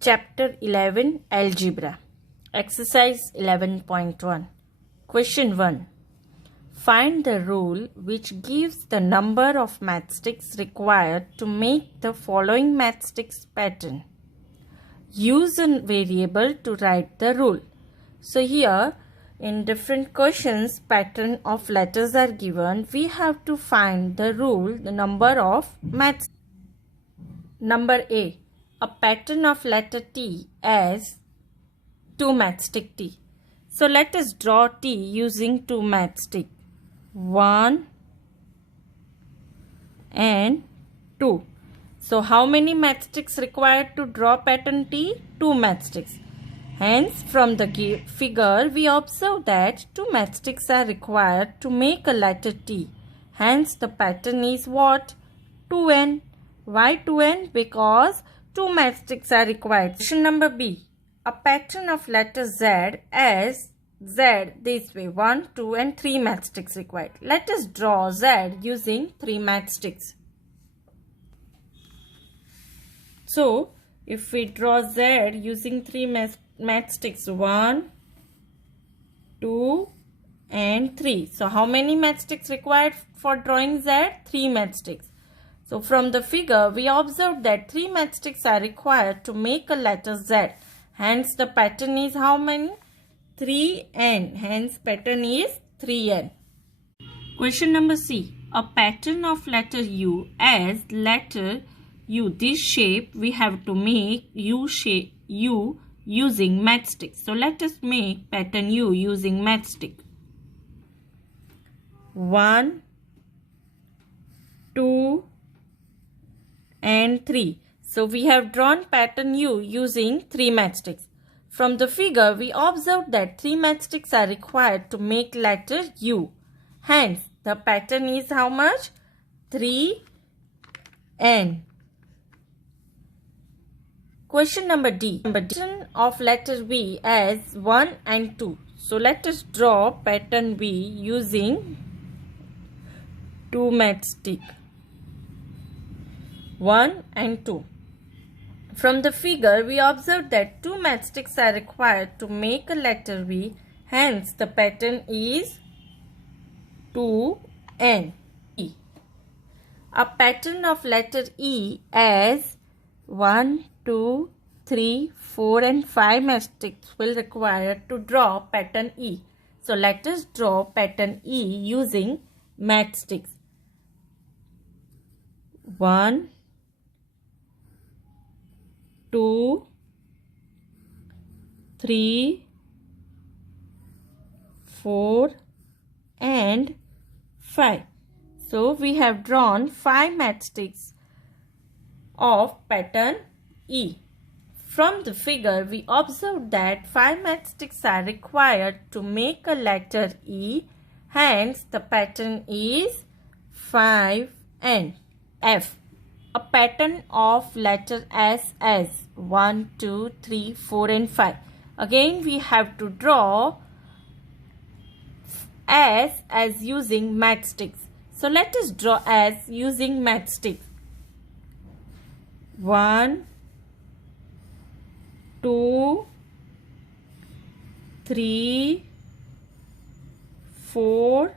Chapter 11 Algebra. Exercise 11.1. Question 1. Find the rule which gives the number of matchsticks required to make the following matchsticks pattern. Use a variable to write the rule. So here in different questions pattern of letters are given. We have to find the rule, the number of matchsticks. Number A. A pattern of letter T as 2 matchstick T. So let us draw T using 2 matchstick. 1 and 2. So how many matchsticks required to draw pattern T? 2 matchsticks. Hence from the figure we observe that 2 matchsticks are required to make a letter T. Hence the pattern is what? 2n. Why 2n? Because 2 matchsticks are required. Question number B. A pattern of letter Z as Z this way. 1, 2 and 3 matchsticks required. Let us draw Z using 3 matchsticks. So, if we draw Z using 3 matchsticks. 1, 2 and 3. So, how many matchsticks required for drawing Z? 3 matchsticks. So from the figure, we observe that 3 matchsticks are required to make a letter Z. Hence the pattern is how many? 3n. Hence pattern is 3n. Question number C. A pattern of letter U as letter U. This shape we have to make U using matchstick. So let us make pattern U using matchstick. 1, 2 and 3. So we have drawn pattern U using 3 matchsticks. From the figure we observe that 3 matchsticks are required to make letter U. Hence the pattern is how much? 3n. Question number D. Pattern of letter V as 1 and 2. So let us draw pattern V using 2 matchsticks. 1 and 2. From the figure, we observe that 2 matchsticks are required to make a letter V. Hence, the pattern is 2n. E. A pattern of letter E as 1, 2, 3, 4 and 5 matchsticks will require to draw pattern E. So, let us draw pattern E using matchsticks. 1, 2, 3, 4 and 5. So we have drawn 5 matchsticks of pattern E. From the figure we observe that 5 matchsticks are required to make a letter E. Hence the pattern is 5n. F. A pattern of letter S as 1, 2, 3, 4 and 5. Again we have to draw S as using matchsticks. So let us draw S using matchsticks. 1, 2, 3, 4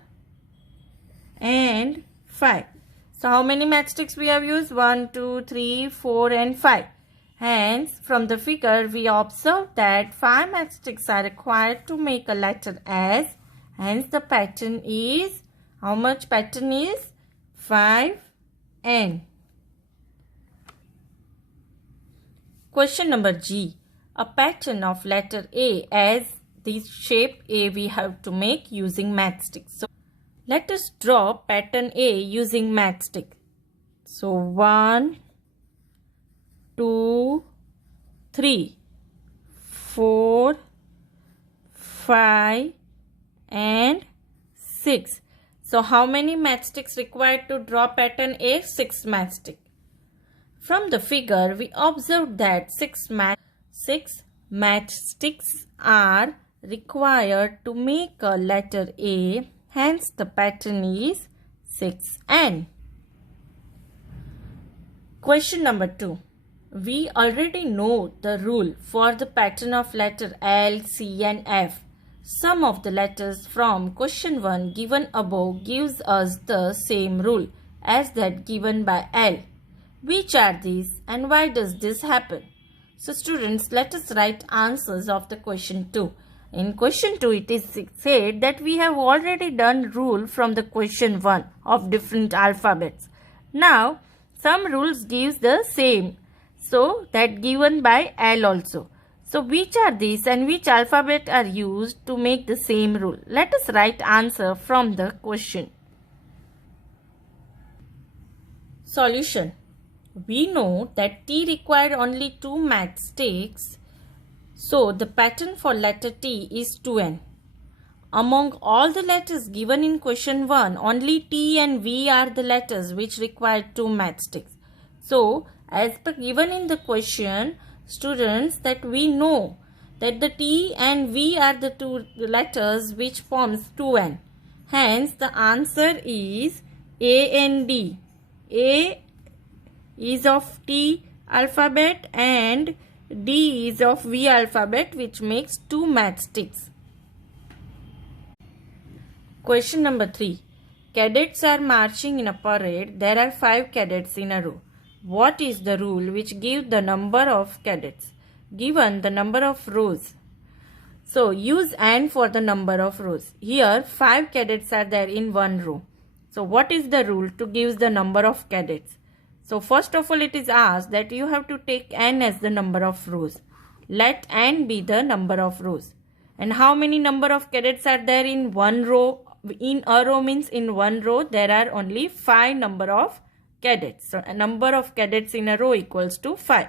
and 5. So how many matchsticks we have used? 1, 2, 3, 4 and 5. Hence from the figure we observe that 5 matchsticks are required to make a letter S. Hence the pattern is, how much pattern is? 5n. Question number G. A pattern of letter A as this shape A we have to make using matchsticks. So let us draw pattern A using matchstick. So 1, 2, 3, 4, 5 and 6. So how many matchsticks required to draw pattern A? 6 matchsticks. From the figure we observe that 6 matchsticks are required to make a letter A. Hence the pattern is 6n. Question number 2. We already know the rule for the pattern of letter L, C and F. Some of the letters from question 1 given above gives us the same rule as that given by L. Which are these and why does this happen? So students, let us write answers of the question 2. In question 2, it is said that we have already done rule from the question 1 of different alphabets. Now, some rules gives the same. So, that given by L also. So, which are these and which alphabet are used to make the same rule? Let us write answer from the question. Solution. We know that T required only 2 matchsticks. So, the pattern for letter T is 2N. Among all the letters given in question 1, only T and V are the letters which require 2 matchsticks. So, as per given in the question, students, that we know that the T and V are the 2 letters which forms 2N. Hence, the answer is A and D. A is of T alphabet and D is of V alphabet, which makes 2 matchsticks. Question number 3. Cadets are marching in a parade. There are 5 cadets in a row. What is the rule which gives the number of cadets? Given the number of rows. So, use AND for the number of rows. Here, 5 cadets are there in one row. So, what is the rule to give the number of cadets? So, first of all, it is asked that you have to take N as the number of rows. Let N be the number of rows. And how many number of cadets are there in one row? In a row means in one row there are only 5 number of cadets. So, a number of cadets in a row equals to 5.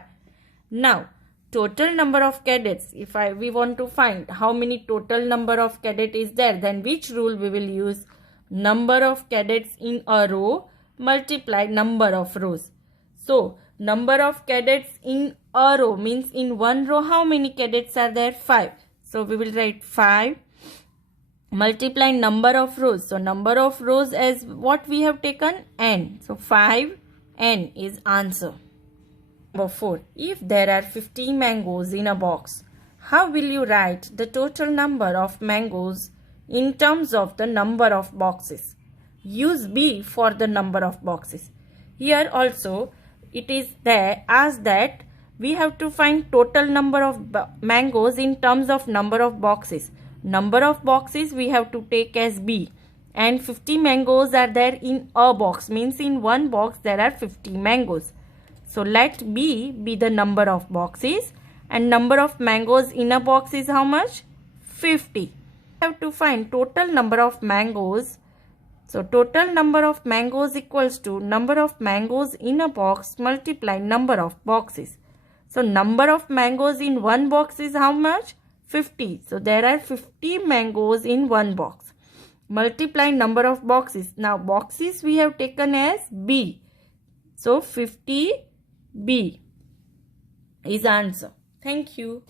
Now, total number of cadets, if we want to find how many total number of cadet is there, then which rule we will use? Number of cadets in a row multiply number of rows. So, number of cadets in a row means in one row how many cadets are there? 5. So, we will write 5 multiply number of rows. So, number of rows as what we have taken? N. So, 5N is answer. Number 4. If there are 50 mangoes in a box, how will you write the total number of mangoes in terms of the number of boxes? Use B for the number of boxes. Here also it is there as that we have to find total number of mangoes in terms of number of boxes. Number of boxes we have to take as B, and 50 mangoes are there in a box, means in one box there are 50 mangoes. So let B be the number of boxes and number of mangoes in a box is how much? 50. We have to find total number of mangoes. So total number of mangoes equals to number of mangoes in a box multiply number of boxes. So number of mangoes in one box is how much? 50. So there are 50 mangoes in one box. Multiply number of boxes. Now boxes we have taken as B. So 50B is answer. Thank you.